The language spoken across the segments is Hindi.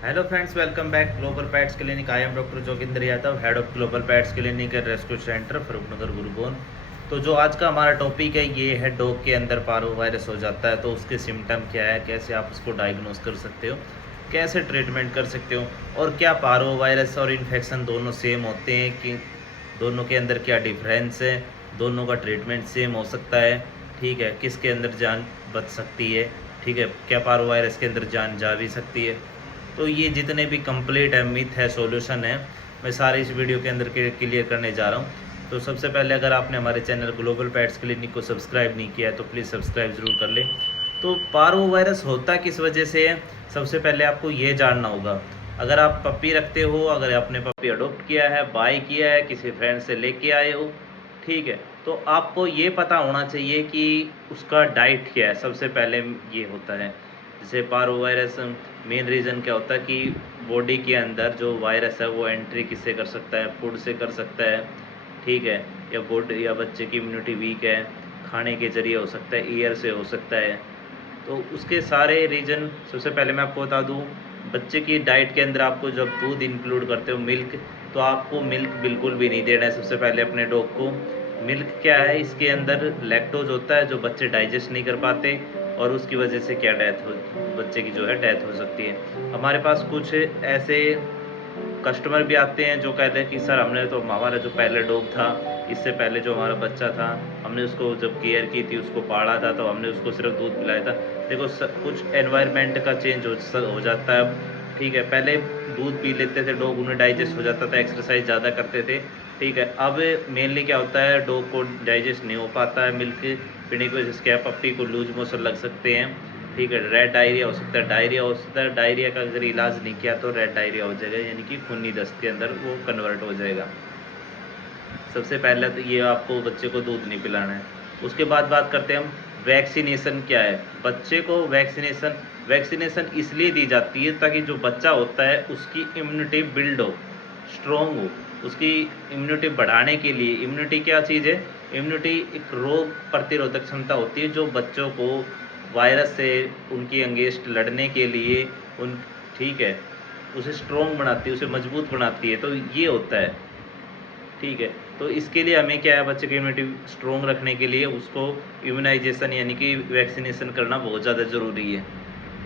Hello friends, welcome back global pets clinic. I am doctor Joginder Yadav, head of global pets clinic and rescue centre, Farrukhnagar, Gurugram. तो जो आज का हमारा टॉपिक है ये है डॉग के अंदर पारो वायरस हो जाता है तो उसके सिम्टम क्या है, कैसे आप उसको डायग्नोस कर सकते हो, कैसे ट्रीटमेंट कर सकते हो, और क्या पारो वायरस और इन्फेक्शन दोनों सेम होते हैं कि दोनों के अंदर क्या डिफरेंस है, दोनों का ट्रीटमेंट सेम हो सकता है, ठीक है, किसके अंदर जान बच सकती है, ठीक है, क्या पारो वायरस के अंदर जान जा भी सकती है। तो ये जितने भी कंप्लीट है, मिथ है, सॉल्यूशन है, मैं सारे इस वीडियो के अंदर क्लियर करने जा रहा हूँ। तो सबसे पहले अगर आपने हमारे चैनल ग्लोबल पैट्स क्लिनिक को सब्सक्राइब नहीं किया है तो प्लीज़ सब्सक्राइब ज़रूर कर लें। तो पारो वायरस होता किस वजह से है, सबसे पहले आपको ये जानना होगा। अगर आप पपी रखते हो, अगर आपने पपी अडोप्ट किया है, बाय किया है, किसी फ्रेंड से लेके आए हो, ठीक है, तो आपको ये पता होना चाहिए कि उसका डाइट क्या है। सबसे पहले ये होता है, जैसे पारो वायरस मेन रीज़न क्या होता है कि बॉडी के अंदर जो वायरस है वो एंट्री किससे कर सकता है, फूड से कर सकता है, ठीक है, या बॉडी या बच्चे की इम्यूनिटी वीक है, खाने के जरिए हो सकता है, एयर से हो सकता है। तो उसके सारे रीज़न सबसे पहले मैं आपको बता दूं, बच्चे की डाइट के अंदर आपको जब दूध इंक्लूड करते हो, मिल्क, तो आपको मिल्क बिल्कुल भी नहीं देना है सबसे पहले अपने डॉग को। मिल्क क्या है, इसके अंदर लैक्टोज होता है जो बच्चे डाइजेस्ट नहीं कर पाते, और उसकी वजह से क्या डेथ हो, बच्चे की जो है डेथ हो सकती है। हमारे पास कुछ ऐसे कस्टमर भी आते हैं जो कहते हैं कि सर हमने तो हमारा जो पहले डॉग था, इससे पहले जो हमारा बच्चा था, हमने उसको जब केयर की थी, उसको पाला था, तो हमने उसको सिर्फ दूध पिलाया था। देखो कुछ एनवायरनमेंट का चेंज हो जाता है अब, ठीक है। पहले दूध पी लेते थे डॉग, उन्हें डाइजेस्ट हो जाता था, एक्सरसाइज ज़्यादा करते थे, ठीक है। अब मेनली क्या होता है, डॉग को डाइजेस्ट नहीं हो पाता है मिल्क पीने की वजह से, क्या पप्पी को लूज मोशन लग सकते हैं, ठीक है, रेड डायरिया हो सकता है, डायरिया हो सकता है। डायरिया का अगर इलाज नहीं किया तो रेड डायरिया हो जाएगा, यानी कि खूनी दस्त के अंदर वो कन्वर्ट हो जाएगा। सबसे पहले तो ये आपको बच्चे को दूध नहीं पिलाना है। उसके बाद बात करते हैं हम, वैक्सीनेशन क्या है। बच्चे को वैक्सीनेशन वैक्सीनेशन इसलिए दी जाती है ताकि जो बच्चा होता है उसकी इम्यूनिटी बिल्ड हो, स्ट्रोंग हो। उसकी इम्यूनिटी बढ़ाने के लिए, इम्यूनिटी क्या चीज़ है, इम्यूनिटी एक रोग प्रतिरोधक क्षमता होती है जो बच्चों को वायरस से उनकी अगेंस्ट लड़ने के लिए उन, ठीक है, उसे स्ट्रोंग बनाती है, उसे मजबूत बनाती है। तो ये होता है, ठीक है। तो इसके लिए हमें क्या है, बच्चे की इम्यूनिटी स्ट्रोंग रखने के लिए उसको इम्यूनाइजेशन यानी कि वैक्सीनेशन करना बहुत ज़्यादा ज़रूरी है।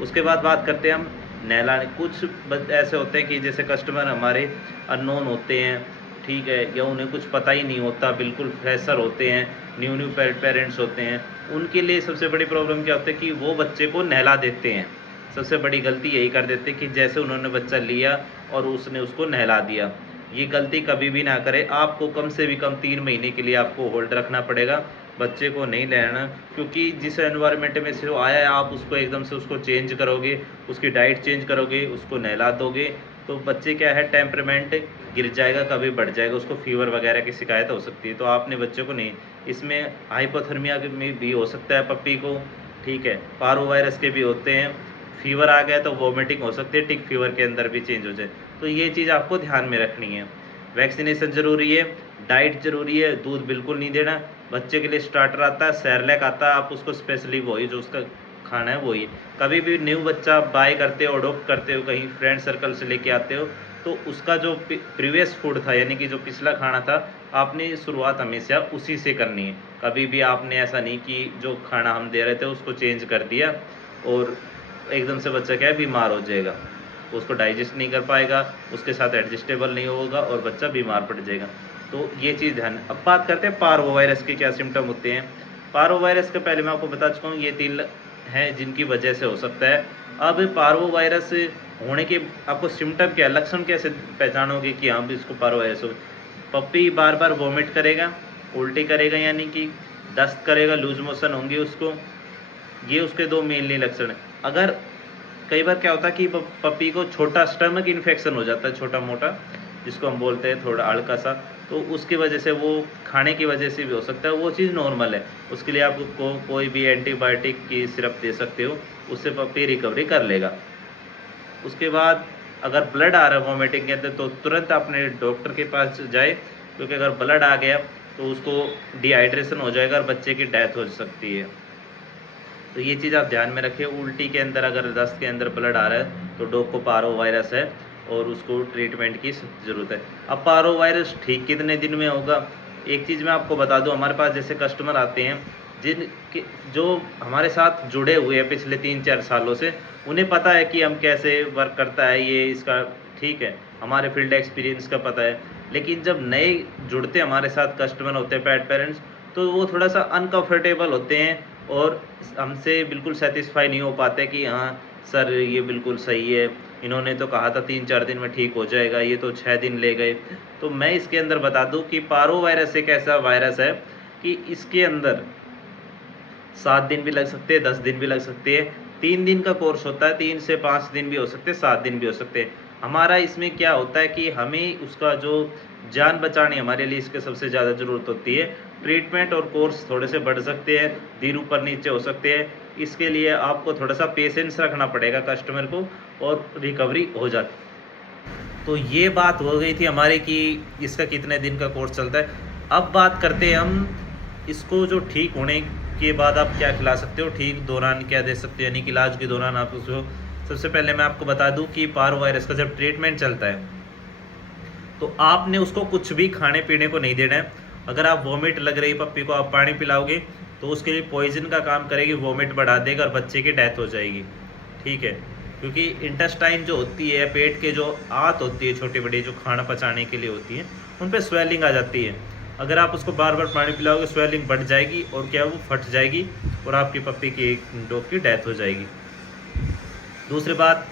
उसके बाद बात करते हैं हम नहलाने। कुछ ऐसे होते हैं कि जैसे कस्टमर हमारे अननोन होते हैं, ठीक है, या उन्हें कुछ पता ही नहीं होता, बिल्कुल फ्रेशर होते हैं, न्यू न्यू पेरेंट्स होते हैं। उनके लिए सबसे बड़ी प्रॉब्लम क्या होती है कि वो बच्चे को नहला देते हैं। सबसे बड़ी गलती यही कर देते हैं कि जैसे उन्होंने बच्चा लिया और उसने उसको नहला दिया। ये गलती कभी भी ना करें। आपको कम से भी कम 3 महीने के लिए आपको होल्ड रखना पड़ेगा, बच्चे को नहीं लेना, क्योंकि जिस एनवायरनमेंट में से वो आया है आप उसको एकदम से उसको चेंज करोगे, उसकी डाइट चेंज करोगे, उसको नहला दोगे, तो बच्चे क्या है, टेम्परामेंट गिर जाएगा, कभी बढ़ जाएगा, उसको फीवर वगैरह की शिकायत हो सकती है। तो आपने बच्चे को नहीं, इसमें हाइपोथर्मिया में भी हो सकता है पप्पी को, ठीक है, पारो वायरस के भी होते हैं। फीवर आ गया तो वॉमिटिंग हो सकती है, टिक फीवर के अंदर भी चेंज हो जाए। तो ये चीज़ आपको ध्यान में रखनी है। वैक्सीनेशन ज़रूरी है, डाइट ज़रूरी है, दूध बिल्कुल नहीं देना। बच्चे के लिए स्टार्टर आता है, सेरेलैक आता है, आप उसको स्पेशली वही जो उसका खाना है वही। कभी भी न्यू बच्चा बाय करते हो, अडोप्ट करते हो, कहीं फ्रेंड सर्कल से लेके आते हो, तो उसका जो प्रीवियस फूड था यानी कि जो पिछला खाना था, आपने शुरुआत हमेशा उसी से करनी है। कभी भी आपने ऐसा नहीं कि जो खाना हम दे रहे थे उसको चेंज कर दिया और एकदम से बच्चा क्या है, बीमार हो जाएगा, उसको डाइजेस्ट नहीं कर पाएगा, उसके साथ एडजस्टेबल नहीं होगा और बच्चा बीमार पड़ जाएगा। तो ये चीज़ ध्यान। अब बात करते हैं पार्वो वायरस के क्या सिम्टम होते हैं। पार्वो वायरस के पहले मैं आपको बता चुका हूँ, ये 3 हैं जिनकी वजह से हो सकता है। अब पार्वो वायरस होने के आपको सिम्टम क्या, लक्षण कैसे पहचानोगे कि हाँ भी इसको पार्वो वायरस हो। पप्पी बार बार वॉमिट करेगा, उल्टी करेगा, यानी कि दस्त करेगा, लूज मोशन होंगे उसको, ये उसके 2 मेनली लक्षण हैं। अगर कई बार क्या होता है कि पपी को छोटा स्टमक इन्फेक्शन हो जाता है, छोटा मोटा, जिसको हम बोलते हैं थोड़ा हल्का सा, तो उसकी वजह से, वो खाने की वजह से भी हो सकता है, वो चीज़ नॉर्मल है। उसके लिए आप को कोई भी एंटीबायोटिक की सिरप दे सकते हो, उससे पपी रिकवरी कर लेगा। उसके बाद अगर ब्लड आ रहा है वॉमिटिंग के अंदर तो तुरंत अपने डॉक्टर के पास जाए, क्योंकि अगर ब्लड आ गया तो उसको डिहाइड्रेशन हो जाएगा और बच्चे की डेथ हो सकती है। तो ये चीज़ आप ध्यान में रखें। उल्टी के अंदर अगर दस्त के अंदर ब्लड आ रहा है तो डॉग को पारो वायरस है और उसको ट्रीटमेंट की ज़रूरत है। अब पारो वायरस ठीक कितने दिन में होगा? एक चीज़ मैं आपको बता दूं, हमारे पास जैसे कस्टमर आते हैं जो हमारे साथ जुड़े हुए हैं पिछले 3-4 सालों से, उन्हें पता है कि हम कैसे वर्क करता है ये इसका, ठीक है, हमारे फील्ड एक्सपीरियंस का पता है। लेकिन जब नए जुड़ते हमारे साथ कस्टमर होते हैं पेट पेरेंट्स, तो वो थोड़ा सा अनकंफर्टेबल होते हैं और हमसे बिल्कुल सेटिस्फाई नहीं हो पाते कि हाँ सर ये बिल्कुल सही है, इन्होंने तो कहा था 3-4 दिन में ठीक हो जाएगा, ये तो 6 दिन ले गए। तो मैं इसके अंदर बता दूं कि पारो वायरस एक ऐसा वायरस है कि इसके अंदर 7 दिन भी लग सकते हैं, 10 दिन भी लग सकते हैं, 3 दिन का कोर्स होता है, 3 से 5 दिन भी हो सकते हैं, 7 दिन भी हो सकते हैं। हमारा इसमें क्या होता है कि हमें उसका जो जान बचानी हमारे लिए इसके सबसे ज़्यादा ज़रूरत होती है। ट्रीटमेंट और कोर्स थोड़े से बढ़ सकते हैं, दिन ऊपर नीचे हो सकते हैं, इसके लिए आपको थोड़ा सा पेशेंस रखना पड़ेगा कस्टमर को और रिकवरी हो जाती। तो ये बात हो गई थी हमारी कि इसका कितने दिन का कोर्स चलता है। अब बात करते हैं हम इसको जो ठीक होने के बाद आप क्या खिला सकते हो, ठीक दौरान क्या दे सकते हो, यानी कि इलाज के दौरान आप उसको। सबसे पहले मैं आपको बता दूं कि पारो वायरस का जब ट्रीटमेंट चलता है तो आपने उसको कुछ भी खाने पीने को नहीं देना है। अगर आप वॉमिट लग रही पप्पी को आप पानी पिलाओगे तो उसके लिए पॉइजन का काम करेगी, वॉमिट बढ़ा देगा और बच्चे की डेथ हो जाएगी, ठीक है। क्योंकि इंटेस्टाइन जो होती है, पेट के जो आंत होती है छोटी बड़ी जो खाना पचाने के लिए होती है, उन पर स्वेलिंग आ जाती है। अगर आप उसको बार बार पानी पिलाओगे स्वेलिंग बढ़ जाएगी और क्या वो फट जाएगी और आपकी पप्पी की डॉग की डेथ हो जाएगी। दूसरी बात,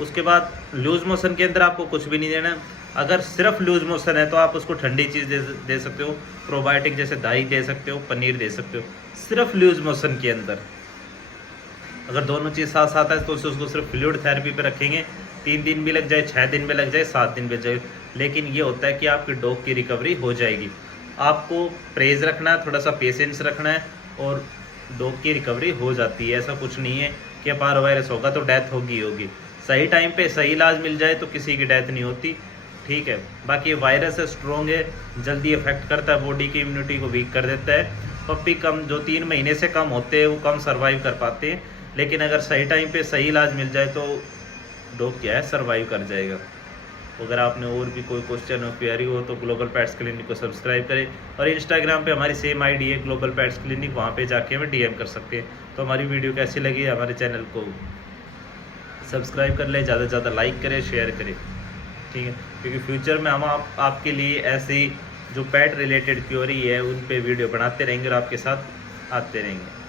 उसके बाद लूज मोशन के अंदर आपको कुछ भी नहीं देना। अगर सिर्फ लूज मोशन है तो आप उसको ठंडी चीज़ दे सकते हो, प्रोबायोटिक जैसे दही दे सकते हो, पनीर दे सकते हो, सिर्फ लूज मोशन के अंदर। अगर दोनों चीज़ साथ साथ है तो उसको सिर्फ फ्लूइड थेरेपी पे रखेंगे, 3 दिन भी लग जाए, 6 दिन भी लग जाए, 7 दिन भी लग जाए, लेकिन ये होता है कि आपकी डॉग की रिकवरी हो जाएगी। आपको प्रेज रखना है, थोड़ा सा पेशेंस रखना है और डॉग की रिकवरी हो जाती है। ऐसा कुछ नहीं है कि पारो वायरस होगा तो डेथ होगी होगी। सही टाइम पे सही इलाज मिल जाए तो किसी की डेथ नहीं होती, ठीक है। बाकी ये वायरस है, स्ट्रॉन्ग है, जल्दी इफेक्ट करता है, बॉडी की इम्यूनिटी को वीक कर देता है। पप्पी कम जो 3 महीने से कम होते हैं वो कम सर्वाइव कर पाते हैं, लेकिन अगर सही टाइम पे सही इलाज मिल जाए तो डॉग क्या है सर्वाइव कर जाएगा। अगर आपने और भी कोई क्वेश्चन और क्वेरी हो तो ग्लोबल पेट्स क्लिनिक को सब्सक्राइब करें और इंस्टाग्राम पे हमारी सेम आईडी है ग्लोबल पेट्स क्लिनिक, वहाँ पे जाके हमें डीएम कर सकते हैं। तो हमारी वीडियो कैसी लगी हमारे चैनल को सब्सक्राइब कर लें, ज़्यादा से ज़्यादा लाइक करें, शेयर करें, ठीक है। क्योंकि फ्यूचर में हम आपके लिए ऐसी जो पेट रिलेटेड क्वेरी है उन पे वीडियो बनाते रहेंगे और आपके साथ आते रहेंगे।